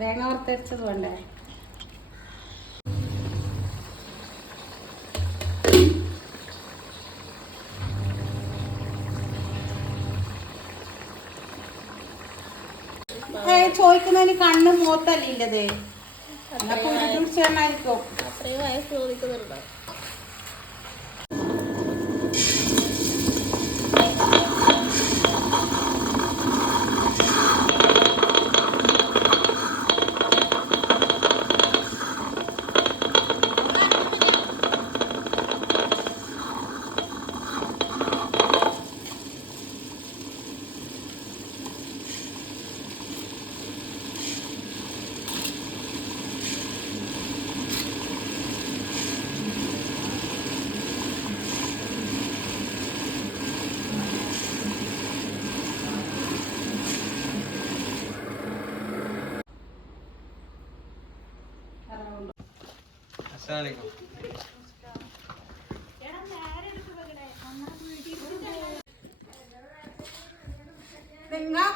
തേങ്ങ വറുത്തരച്ചത് വേണ്ടേ? ചോദിക്കുന്നതിന് കണ്ണ് മൂത്തല്ലേ ഇല്ലത്? കുരുടിച്ചായിരിക്കും. അത്രയും വയസ്സ് ചോദിക്കുന്നുണ്ടോ?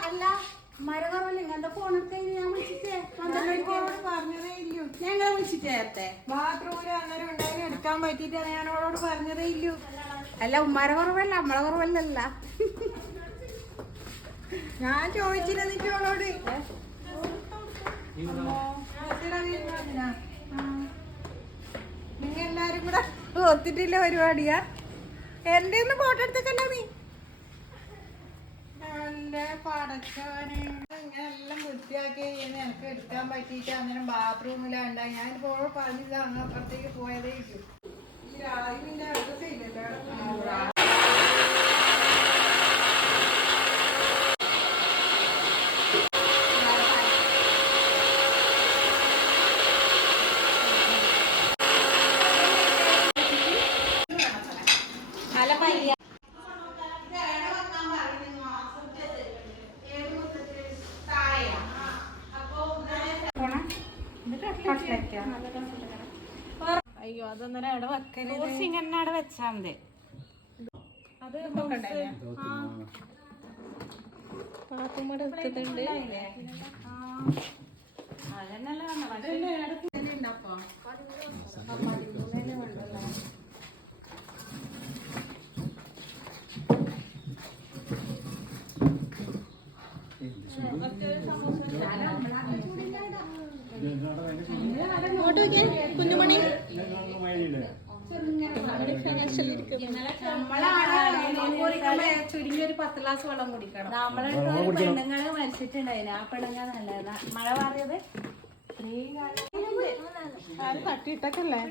അല്ല മരകറവല്ല ഇങ്ങനത്തെ ഫോണെടുത്ത് ഞാൻ വിളിച്ചിട്ടേ പറഞ്ഞതേ ഇല്ലു. ഞങ്ങളെ വിളിച്ചിട്ട് നേരത്തെ ബാത്റൂമിൽ അന്നേരം ഉണ്ടായി എടുക്കാൻ പറ്റിട്ട് ഞാൻ അവളോട് പറഞ്ഞതേ ഇല്ലു. അല്ല ഉമ്മാരെ കുറവല്ല നമ്മളെ കുറവല്ലല്ല. ഞാൻ ചോദിച്ചിരുന്നിട്ട് അവളോട് നിങ്ങ എല്ലാരും കൂടെ ഒത്തിട്ടില്ല പരിപാടിയാ. എന്റെ ഒന്ന് ഫോട്ടോ എടുത്തേക്കല്ല നീ. നല്ല പടച്ചോനെ എല്ലാം വൃത്തിയാക്കി എനിക്ക് എടുക്കാൻ പറ്റിയിട്ട് അന്നേരം ബാത്റൂമിലുണ്ടായി. ഞാൻ ഇപ്പോൾ പറഞ്ഞില്ല, അങ്ങ് അപ്പുറത്തേക്ക് പോയതേ ഇല്ലു. രാവിലെ അടുത്തൊക്കെ ഇല്ലല്ലോ. അയ്യോ അതൊന്നര അവിടെ വെക്കല് അവിടെ വെച്ചാ മതി. അത് കുഞ്ഞുമണി ചുരുങ്ങിയൊരു 10 ഗ്ലാസ് വെള്ളം കുടിക്കണം. നമ്മളടുത്ത് പെണ്ണുങ്ങള് മരിച്ചിട്ടുണ്ടായിന്. ആ പെണ്ണുങ്ങൾ നല്ല മഴ മാറിയത് തട്ടിയിട്ടൊക്കെല്ലേ.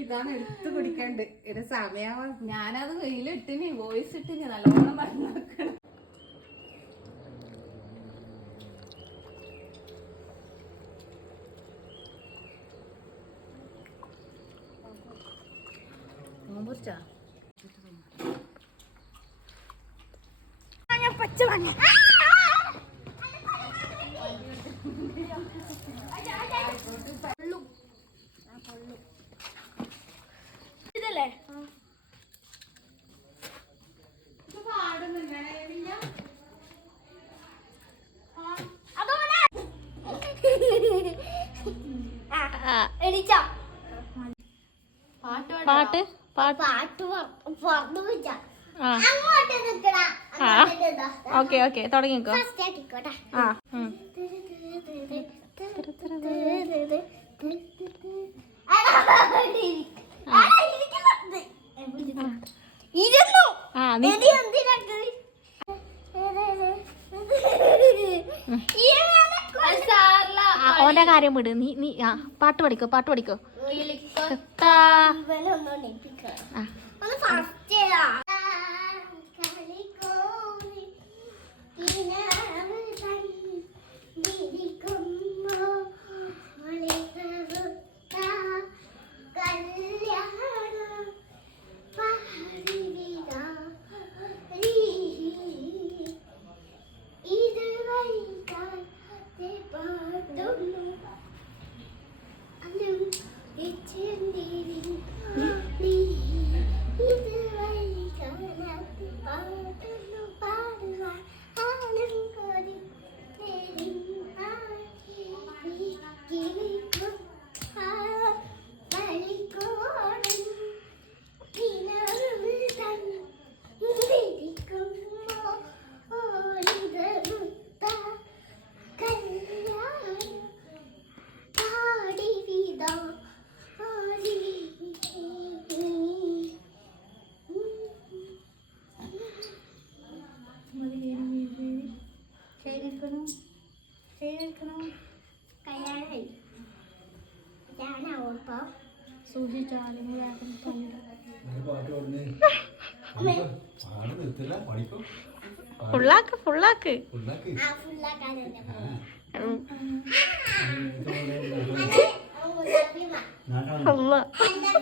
ഇതാണ് എടുത്ത് കുടിക്കണ്ട്. ഇത് സമയാവാ. ഞാനത് വെയിലിട്ടിന് വോയിസ് ഇട്ടിന് നല്ലോണം പറഞ്ഞു വെക്കണം. പച്ച വാങ്ങ ഇതല്ലേ പാട്ട് പാട്ട് ഓക്കെ ഓക്കെ തുടങ്ങിക്കോ. ഓന്റെ കാര്യം വിട്. നീ പാട്ട് പഠിക്കോ. ഫുള്ളാക്ക് ഫുള്ളാക്ക്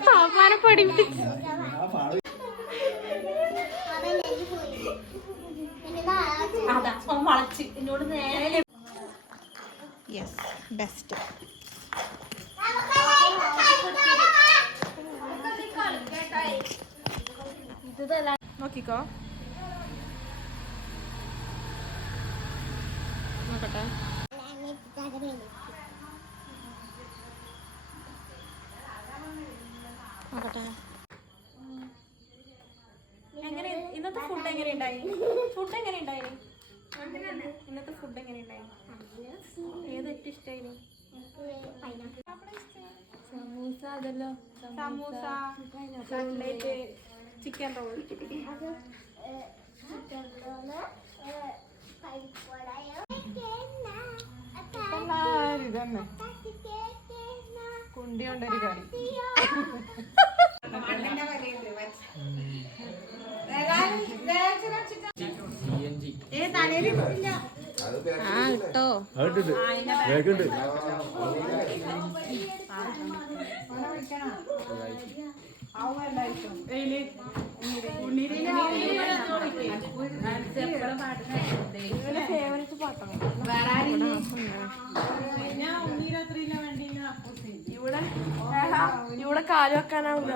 പാപ്പാനെ പഠിപ്പിച്ചു. വളച്ച് എന്നോട് നേരെ യെസ് ബെസ്റ്റ്. നോക്കിക്കോ നോക്കട്ടെ. നോക്കട്ടെ എങ്ങനെ ഇന്നത്തെ ഫുഡ് എങ്ങനെ ഉണ്ടായി? ഫുഡ് എങ്ങനെ ഉണ്ടായി? ഇന്നത്തെ ഫുഡ് എങ്ങനെ ഉണ്ടായി? ഏത് ഏറ്റവും ഇഷ്ടമായി? സമൂസ അതല്ലോ. സമൂസ, കട്ട്ലേറ്റ്, ചിക്കൻ റോൾ, കുണ്ടി കൊണ്ടൊരു കറി. ആ ഇട്ടോ ഫേവറേറ്റ് പാട്ടാണ്. ഇവിടെ കാല് വെക്കാനാവില്ല.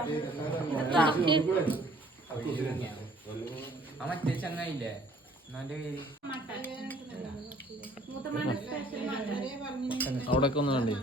മറ്റേ ചങ്ങായില്ലേ അവിടെ ഒന്ന് കണ്ടേ.